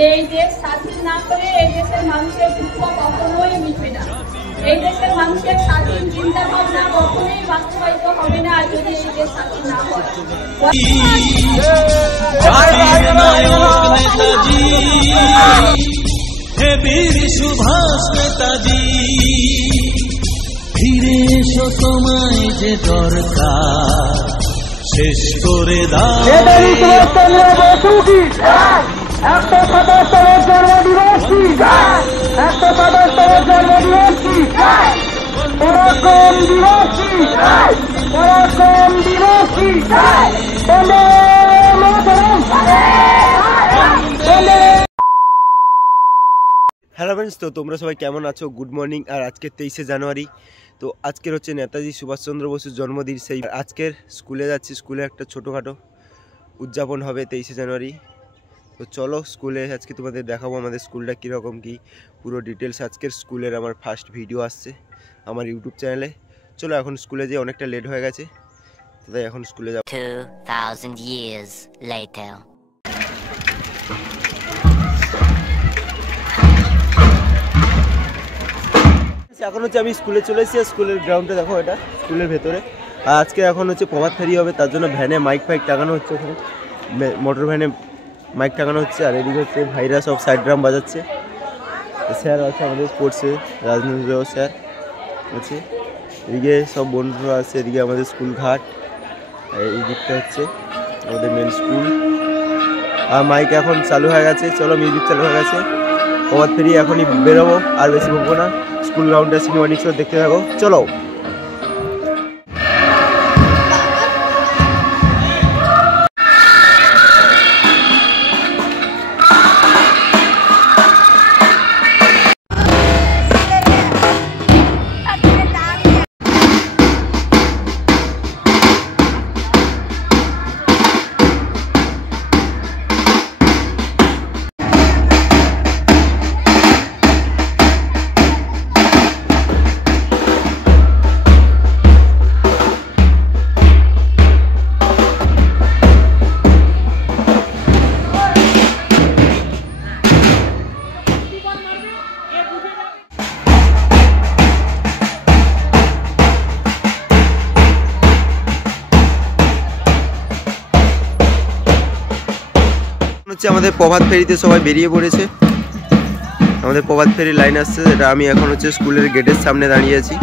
যে এই দেশ স্বাধীন না করে এই দেশের মানুষের দুঃখ কখনোই মিটবে না। এই দেশের মানুষের স্বাধীন চিন্তা ভাবনা কখনোই বাস্তবায়িত হবে না যদি এই দেশ স্বাধীন না হয়। হে বীর সুভাষ নেতাজি, ফিরে এসো তোমায় যে দরকার, শেষ করে দাও। নেতাজি সুভাষচন্দ্র বসু কি 127তম জন্মদিবস কি 127তম জন্মদিবস কি পরাক্রম দিবস কি পরাক্রম দিবস কি বন্দে মাতরম বন্দে। হ্যালো ফ্রেন্ডস, তো তোমরা সবাই কেমন আছো? Good morning. আর আজকে 23শে জানুয়ারি, তো আজকের হচ্ছে নেতাজি সুভাষচন্দ্র বসুর জন্মদিন। সেই আজকের স্কুলে যাচ্ছি, স্কুলে একটা ছোটোখাটো উদযাপন হবে 23শে জানুয়ারি। তো চলো স্কুলে আজকে তোমাদের দেখাবো আমাদের স্কুলটা কীরকম কী পুরো ডিটেলস। আজকের স্কুলের আমার ফার্স্ট ভিডিও আসছে আমার ইউটিউব চ্যানেলে। চলো এখন স্কুলে যেয়ে, অনেকটা লেট হয়ে গেছে, তাই এখন স্কুলে যাব। 2000 years later. এখন হচ্ছে আমি স্কুলে চলে এসেছি। স্কুলের গ্রাউন্ডে দেখো, এটা স্কুলের ভেতরে। আর আজকে এখন হচ্ছে প্রভাত ফেরি হবে, তার জন্য ভ্যানে মাইক ফাইক টাঙানো হচ্ছে। ওখানে মোটর ভ্যানে মাইক টাঙানো হচ্ছে। আর এদিকে হচ্ছে ভাইরা সব সাইড ড্রাম বাজাচ্ছে। স্যার আছে আমাদের স্পোর্টসে, রাজনীতি স্যার আছে। এদিকে সব বন্ধুরা আছে। এদিকে আমাদের স্কুল ঘাট, এই দিকটা হচ্ছে আমাদের মেন স্কুল। আর মাইক এখন চালু হয়ে গেছে। চলো, মিউজিক চালু হয়ে গেছে। প্রভাত ফেরি এখনই বেরোবো, আর বেশি বকবো না। স্কুল গ্রাউন্ডে সিনেমাটিক শো দেখতে থাকো, চলো। হচ্ছে আমাদের প্রভাত ফেরিতে সবাই বেরিয়ে পড়েছে। আমাদের প্রভাত ফেরি লাইন আসছে। এটা আমি এখন হচ্ছে স্কুলের গেটের সামনে দাঁড়িয়ে আছি।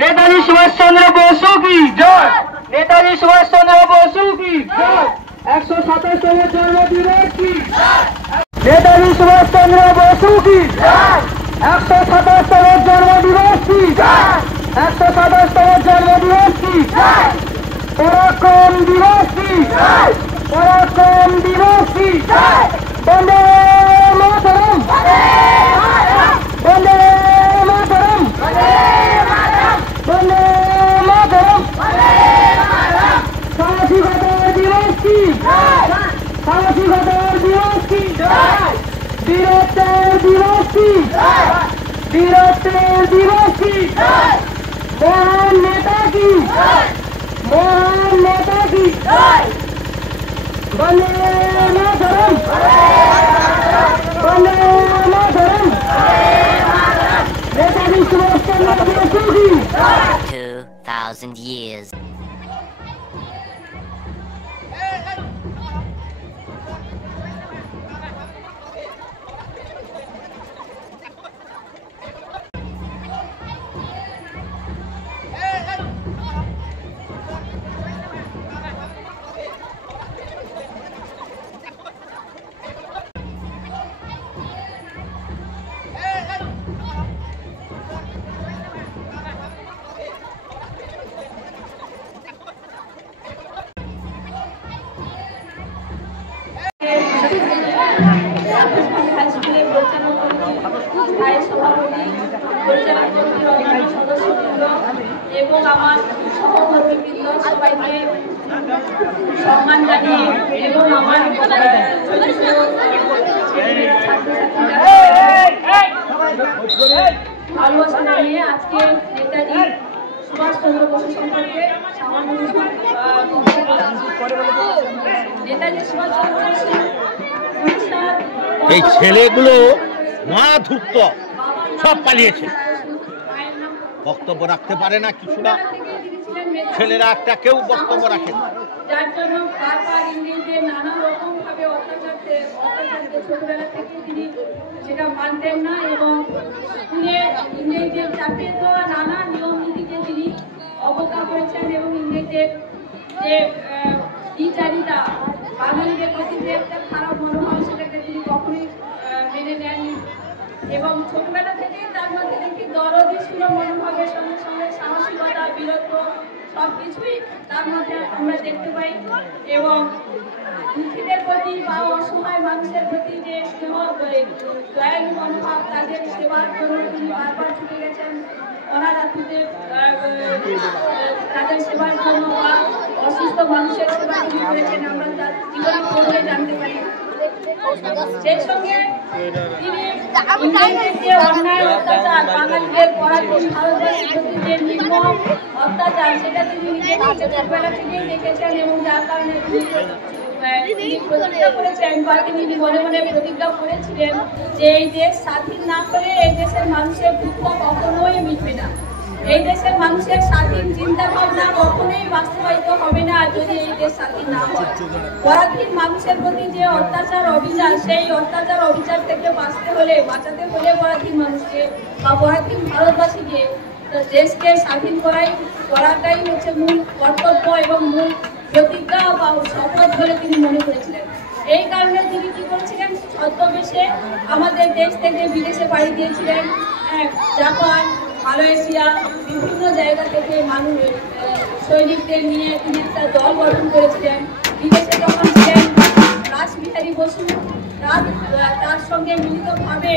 नेताजी सुभाष चंद्र बोसु की जय। नेताजी सुभाष चंद्र बोसु की जय। 127तम जन्म दिवस की नेताजी सुभाष चंद्र बोसु की जय। 127तम जन्म दिवस की जय। 127तम जन्म दिवस की जय। पराक्रम दिवस की जय। पराक्रम दिवस की जय। वंदे मातरम वंदे मातरम वंदे मातरम साहसिकता दिवस की साहसिकता दिवस की वीरत्व दिवस की वीरत्व दिवस की महान नेता की महान नेता की वंदे मातरम वंदे मातरम नेताजी सुभाष चंद्र बोस की 2000 years. হাই স্কুলের পরিচালনা কমিটির স্থায়ী সভাপতি, পরিচালনা কমিটির অন্যান্য সদস্যবৃন্দ এবং আমার সহকর্মীবৃন্দ সবাইকে সম্মান জানিয়ে এবং আমার ভালোবাসা জানিয়ে আজকে নেতাজি সুভাষচন্দ্র বসু সম্পর্কে সামান্য নেতাজি সুভাষচন্দ্র বসু এই ছেলেগুলো মা ধূর্ত সব পালিয়েছে, বক্তব্য রাখতে পারে না, কিছু না। ছেলেরা একটা কেউ বক্তব্য রাখে না, যার জন্য বারবার ইংরেজদের নানা রকম ভাবে অত্যাচারকে ছোটবেলা থেকে তিনি সেটা মানতেন না এবং স্কুলে ইংরেজদের চাপিয়ে দেওয়া নানা নিয়ম নীতিকে তিনি অবজ্ঞা করেছেন এবং ইংরেজদের যে দ্বিচারিতা বাঙালিদের প্রতি যে একটা খারাপ মনোভাব সেটাকে তিনি কখনোই মেনে নেননি এবং ছোটবেলা থেকেই তার মধ্যে একটি দরদি ছিল মনোভাবের সঙ্গে সঙ্গে সাহসিকতা, বীরত্ব সবকিছুই তার মধ্যে আমরা দেখতে পাই এবং দুঃখীদের প্রতি বা অসহায় মানুষের প্রতি যে স্নেহ দয়ালু মনোভাব, তাদের সেবার জন্য তিনি বারবার ছুটে গেছেন অনারাত্রিতে তাদের সেবার জন্য বা অসুস্থ মানুষের সেবা তিনি করেছেন আমরা তার জীবনে পড়লে জানতে পারি। সেই সঙ্গে তিনি ইংরেজদের যে অন্যায় অত্যাচার, বাঙালিদের পরাধীন ভারতবাসীর প্রতি যে নির্মম অত্যাচার সেটা তিনি নিজে ছোটবেলা থেকেই দেখেছেন এবং যার কারণে তিনি প্রতিজ্ঞা করেছেন বা তিনি মনে মনে প্রতিজ্ঞা করেছিলেন যে এই দেশ স্বাধীন না করে এই দেশের মানুষের দুঃখ কখনোই মিটবে না, এই দেশের মানুষের স্বাধীন চিন্তা ভাবনা কখনোই বাস্তবায়িত হবে না যদি এই দেশ স্বাধীন না হয়। পরাধীন মানুষের প্রতি যে অত্যাচার অবিচার, সেই অত্যাচার অবিচার থেকে বাঁচাতে হলে পরাধীন মানুষকে বা পরাধীন ভারতবাসীকে দেশকে স্বাধীন করাটাই হচ্ছে মূল কর্তব্য এবং মূল প্রতিজ্ঞা বা শপথ বলে তিনি মনে করেছিলেন। এই কারণে তিনি কি করেছিলেন, ছদ্মবেশে আমাদের দেশ থেকে বিদেশে পাড়ি দিয়েছিলেন। জাপান, মালয়েশিয়া বিভিন্ন জায়গা থেকে মানুষ সৈনিকদের নিয়ে তিনি একটা দল গঠন করেছিলেন। বিদেশে যখন ছিলেন রাসবিহারী বসু, তার সঙ্গে মিলিতভাবে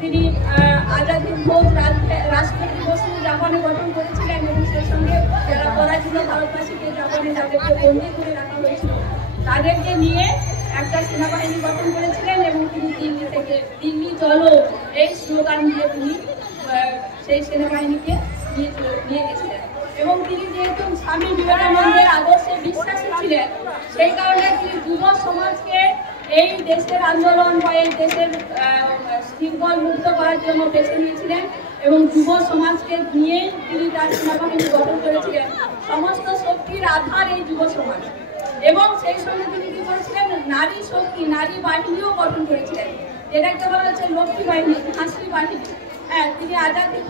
তিনি আজাদ ঘোষ, রাসবিহারী বসু জাপানে গঠন করেছিলেন এবং সেই সঙ্গে যারা পরাজিত ভারতবাসীকে জাপানে যাদেরকে বন্দী করে রাখা হয়েছিল তাদেরকে নিয়ে একটা সেনাবাহিনী গঠন করেছিলেন এবং তিনি দিল্লি চলো এই স্লোগান দিয়ে তিনি সেই সেনাবাহিনীকে নিয়ে গেছিলেন এবং তিনি যেহেতু স্বামী বিবেকানন্দের আদর্শে বিশ্বাসী ছিলেন সেই কারণে তিনি যুব সমাজকে এই দেশের আন্দোলন বা এই দেশের শৃঙ্খল মুক্ত করার জন্য বেছে নিয়েছিলেন এবং যুব সমাজকে নিয়ে তিনি তার সেনাবাহিনী গঠন করেছিলেন। সমস্ত শক্তির আধার এই যুব সমাজ এবং সেই সঙ্গে তিনি কি করেছিলেন, নারী শক্তি, নারী বাহিনীও গঠন করেছিলেন, যেটাকে বলা হচ্ছে লক্ষ্মী বাহিনী, ঝাঁসি বাহিনী। হ্যাঁ, তিনি আজাদি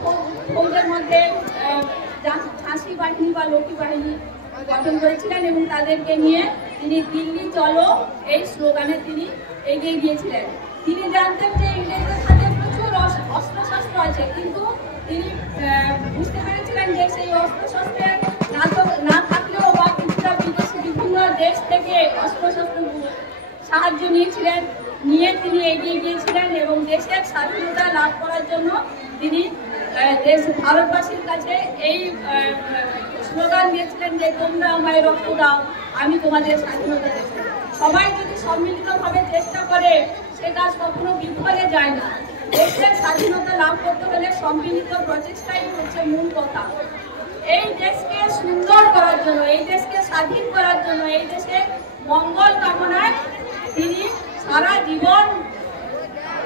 ফৌজের মধ্যে ঝাঁসি বাহিনী বা লক্ষ্মী বাহিনী গঠন করেছিলেন এবং তাদেরকে নিয়ে তিনি দিল্লি চলো এই স্লোগানে তিনি এগিয়ে গিয়েছিলেন। তিনি জানতেন যে ইংরেজদের হাতে প্রচুর অস্ত্রশস্ত্র আছে, কিন্তু তিনি বুঝতে পেরেছিলেন যে সেই অস্ত্রশস্ত্রের না থাকলেও বা কিছুটা বিদেশি বিভিন্ন দেশ থেকে অস্ত্রশস্ত্র সাহায্য নিয়ে তিনি এগিয়ে গিয়েছিলেন এবং দেশের স্বাধীনতা লাভ করার জন্য তিনি ভারতবাসীর কাছে এই স্লোগান দিয়েছিলেন যে তোমরা আমায় রক্ত দাও, আমি তোমাদের স্বাধীনতা দেব। সবাই যদি সম্মিলিতভাবে চেষ্টা করে সে কাজ কখনো বিফলে যায় না। দেশের স্বাধীনতা লাভ করতে হলে সম্মিলিত প্রচেষ্টাই হচ্ছে মূল কথা। এই দেশকে সুন্দর করার জন্য, এই দেশকে স্বাধীন করার জন্য, এই দেশের মঙ্গল কামনায় তিনি সারা জীবন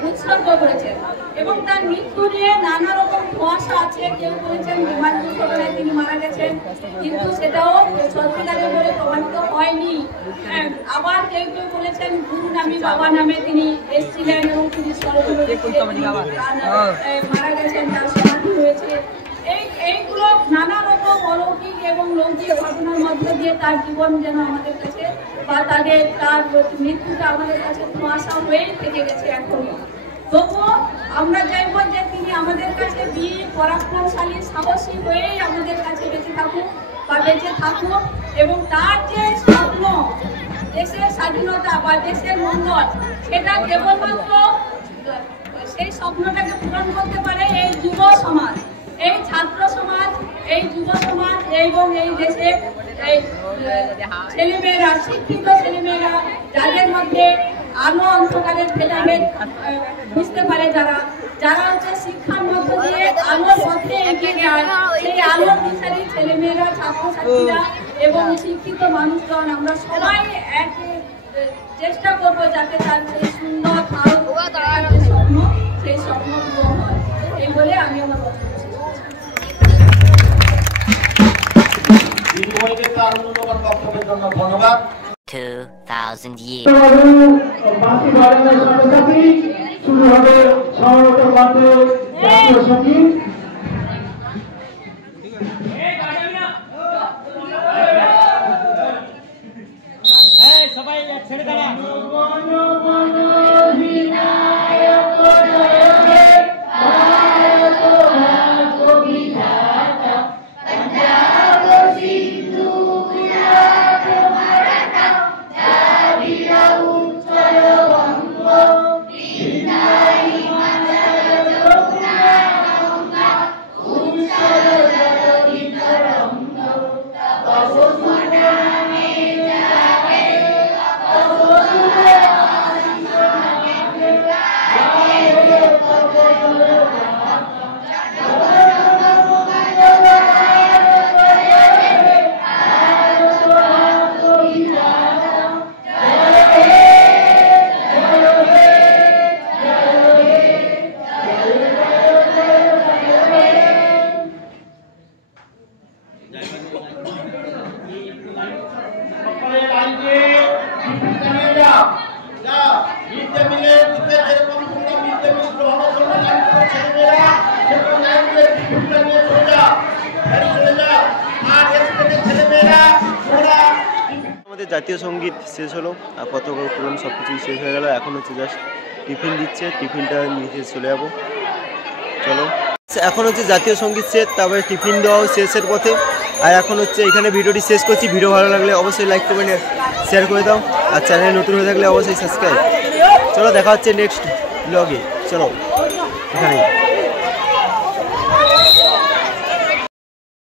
উৎসর্গ করেছেন এবং তার মৃত্যু নিয়ে নানা রকম কুয়াশা আছে। কেউ বলেছেন বিমান দুর্ঘটনায় তিনি মারা গেছেন, কিন্তু সেটাও সত্যিকারের বলে প্রমাণিত হয়নি। আবার কেউ কেউ বলেছেন গুরু নামী বাবা নামে তিনি এসেছিলেন এবং তিনি মারা গেছেন, তার সমাধি হয়েছে। এইগুলো নানা রকম অলৌকিক এবং লৌকিক ঘটনার মধ্য দিয়ে তার জীবন যেন আমাদের কাছে বা তার মৃত্যুটা আমাদের কাছে কুয়াশা হয়েই থেকে গেছে এখনো। তবুও আমরা চাইব যে তিনি আমাদের কাছে বীর পরাক্রমশালী সাহসী হয়েই আমাদের কাছে বেঁচে থাকুক এবং তার যে স্বপ্ন দেশের স্বাধীনতা বা দেশের মঙ্গল, সেটা কেবলমাত্র সেই স্বপ্নটাকে পূরণ করতে পারে এই যুব সমাজ, এই ছাত্র সমাজ, এই যুব সমাজ এবং এই দেশের ছেলেমেয়েরা, শিক্ষিত ছেলেমেয়েরা, যাদের মধ্যে আলো অন্ধকারের ভেদাভেদ বুঝতে পারে, যারা হচ্ছে শিক্ষার মধ্য দিয়ে আলোর পথে এগিয়ে যায়, সেই আলোর দিশারি ছেলেমেয়েরা, ছাত্রছাত্রীরা এবং শিক্ষিত মানুষজন আমরা সবাই এক চেষ্টা করবো যাতে তার সেই সুন্দর ভারত যে স্বপ্ন, সেই স্বপ্ন পূরণ হয়। এই বলে আমি আমার বক্তব্য শেষ করছি। দিদিমণিকে তার মূল্যবান বক্তব্যের জন্য ধন্যবাদ। 2000 years. বাকি বাজানোর সাথে সাথেই শুরু হবে সমবেত কণ্ঠে জাতীয় সঙ্গীত। সবাই ছেড়ে দাঁড়া। আমাদের জাতীয় সঙ্গীত শেষ হলো আর পতাকা উত্তোলন সব কিছুই শেষ হয়ে গেল। এখন হচ্ছে জাস্ট টিফিন দিচ্ছে, টিফিনটা নিতে চলে যাবো। চলো, এখন হচ্ছে জাতীয় সঙ্গীত শেষ, তারপরে টিফিন দেওয়াও শেষের পথে। আর এখন হচ্ছে এখানে ভিডিওটি শেষ করছি। ভিডিও ভালো লাগলে অবশ্যই লাইক করবেন, শেয়ার করে দাও, আর চ্যানেল নতুন হয়ে থাকলে অবশ্যই সাবস্ক্রাইব। চলো, দেখা হচ্ছে নেক্সট ব্লগে। চলো এখানে।